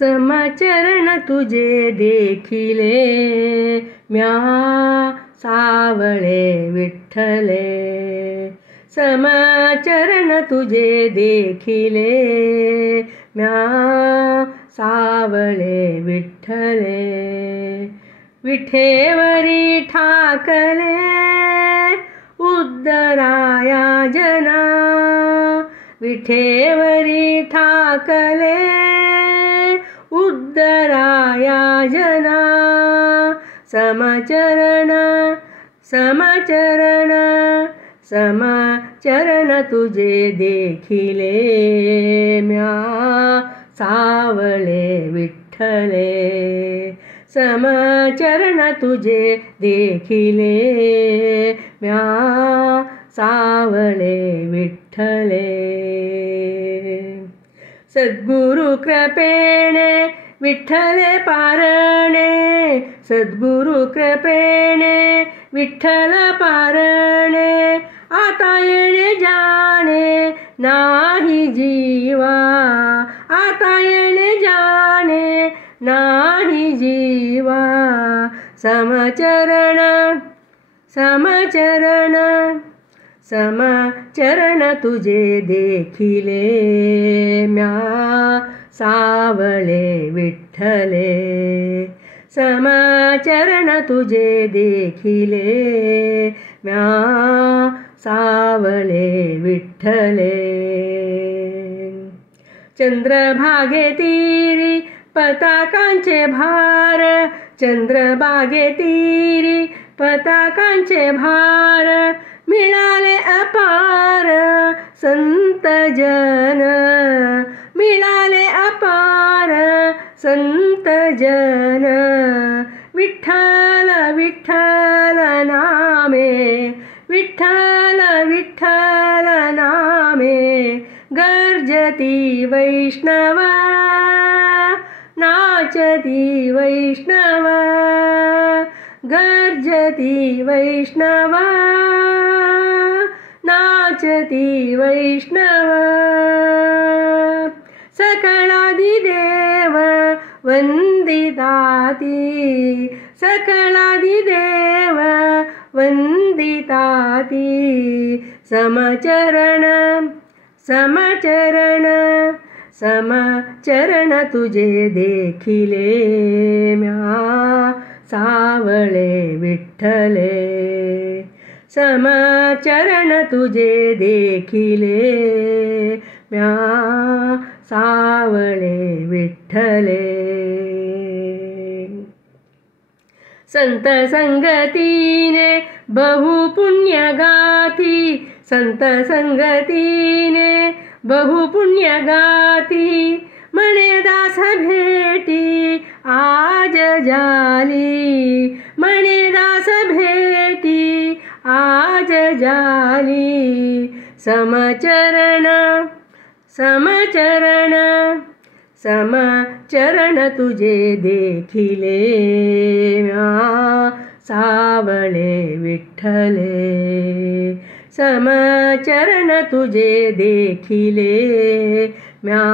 समचरण तुझे देखिले म्या सावळे विठ्ठले, समचरण तुझे देखिले म्या सावळे विठ्ठले, विठेवरी ठाकले उद्दराया जना, विठेवरी ठाकले उद्दराया जना, समचरण समचरण समचरण तुझे देखिले म्या सावळे विठ्ठले, समचरण तुझे देखिले म्या सावळे विठ्ठले, सद्गुरु कृपेने विठ्ठले पारणे, सद्गुरु कृपेने विठ्ठल पारणे, आता येणे जाणे नाही जीवा, आता येणे जाणे नाही जीवा, समचरण समचरण समचरण तुझे देखिले म्या सावळे विठ्ठले, समचरण तुझे देखिले म्या सावळे विठ्ठले, चंद्रभागे तीरी पताकांचे भार, चंद्रभागे तीरी पताकांचे भार, मिळाले अपार संत जन, मिळाले अपार संत जन, विठ्ठल विठ्ठल नामे, विठ्ठल विठ्ठल नामे, गर्जती वैष्णव नाचती वैष्णव, गर्जती वैष्णव नाचती वैष्णव, सकळादिदेव वंदिताती, सकळादिदेव वंदिताती, समचरण समचरण समचरण तुझे देखिले म्या सावळे विठ्ठले, समचरण तुझे देखिले म्या सावळे विठ्ठले, संत संगतीने बहु पुण्य गाती, संत संगतीने बहु पुण्य गाती, म्हणे दास भेटी आज झाली, म्हणे दास भेटी आज झाली, समचरण समचरण समचरण तुझे देखिले म्या सावळे विठ्ठले, समचरण तुझे देखिले म्या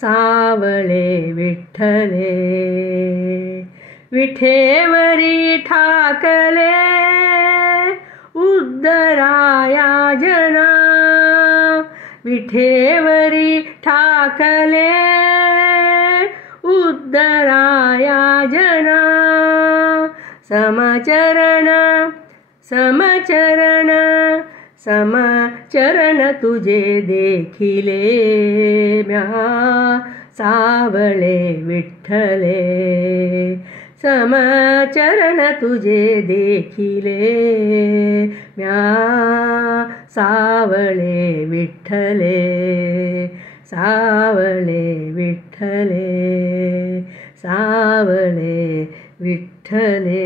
सावळे विठ्ठले, विठेवरी ठाकले उद्दराया जना, विठेवरी ठाकले उद्दराया जना, समचरण समचरण समचरण तुझे देखिले म्या सावळे विठ्ठले, समचरण तुझे देखिले म्या सावळे विठ्ठले, सावळे विठ्ठले, सावळे विठ्ठले.